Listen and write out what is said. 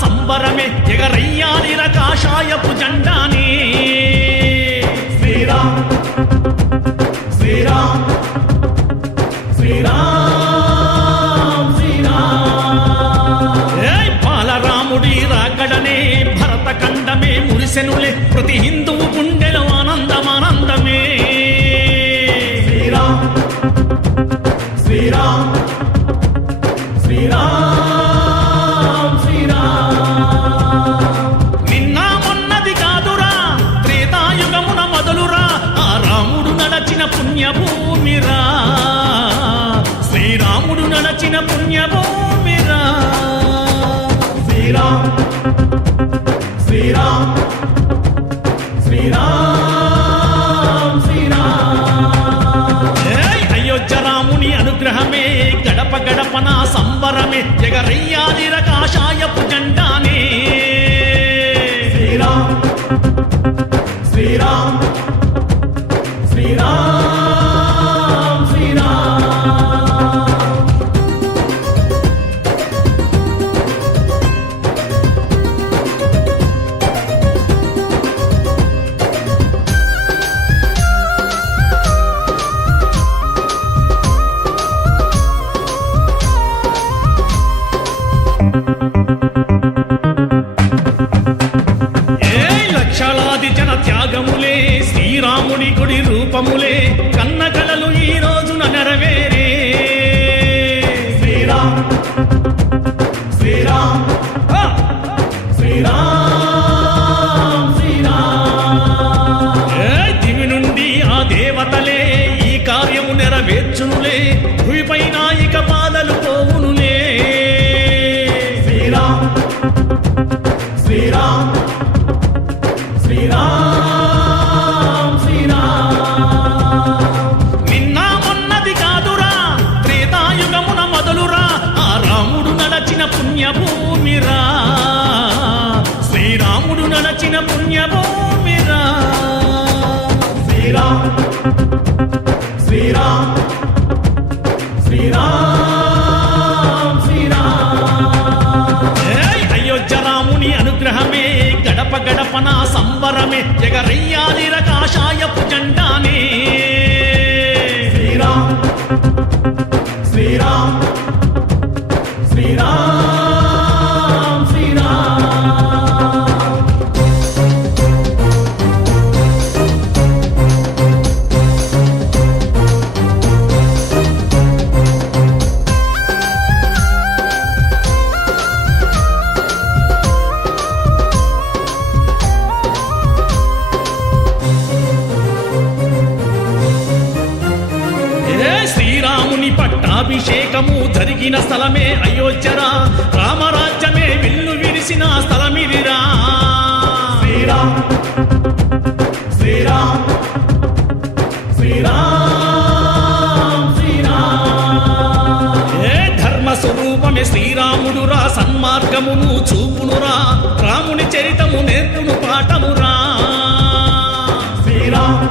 సంబరమే ఎగరయ్యాలిర కాషాయపు జెండానే శ్రీరామ్ శ్రీరామ్ శ్రీరామ్ శ్రీరామ్ బాలరాముడి రాకడనే భరత ఖండమే మురిసెనులే ప్రతి హిందువు గుండెలో ఆనందమానందమే శ్రీరామ్ శ్రీరామ్ శ్రీరామ్ శ్రీరామ్ నిన్న మొన్నది కాదురా త్రేతాయుగమున మొదలురా ఆ రాముడు నడచిన పుణ్యభూమిరా శ్రీరాముడు నడచిన పుణ్యభూమిరా శ్రీరామ్ శ్రీరామ్ శ్రీరామ్ శ్రీరామ్ అయోధ్య రాముని అనుగ్రహమే గడప గడపన సంబరమే ఎగరయ్యాలిర కాషాయపు జెండానే శ్రీరామ్ శ్రీరామ్ శ్రీరామ్ శ్రీరామ్ లక్షలాది జన త్యాగములే శ్రీరాముని గుడి రూపములే కన్న కలలు ఈ రోజున నెరవేరే శ్రీరామ్ శ్రీరామ్ శ్రీరామ్ శ్రీరామ్ దివి నుండి ఆ దేవతలే ఈ కార్యము నెరవేర్చునులే భూమిపైన ఇక బాధలు పోవునులే శ్రీరామ్ శ్రీరామ్ శ్రీరామ్ శ్రీరామ్ నిన్న మొన్నది కాదురా త్రేతాయుగమున మొదలురా ఆ రాముడు నడచిన పుణ్యభూమిరా శ్రీరాముడు నడచిన పుణ్యభూమిరా శ్రీరామ్ శ్రీరామ్ శ్రీరామ్ శ్రీరామ్ అయోధ్య రాముని అనుగ్రహమే గడప గడపన సంబరమే ఎగరయ్యాలిర కాషాయపు జెండానే శ్రీరామ్ శ్రీరామ్ శ్రీరామ్ శ్రీరామ్ శ్రీరాముని పట్టాభిషేకము జరిగిన స్థలమే అయోధ్యరా రామరాజ్యమే విల్లు విరిసిన స్థలమిదిరా శ్రీరామ్ శ్రీరామ్ శ్రీరామ్ శ్రీరామ్ ధర్మ స్వరూపమే శ్రీరాముడురా సన్మార్గమును చూపునురా రాముని చరితము నేర్పును పాఠమురా శ్రీరామ్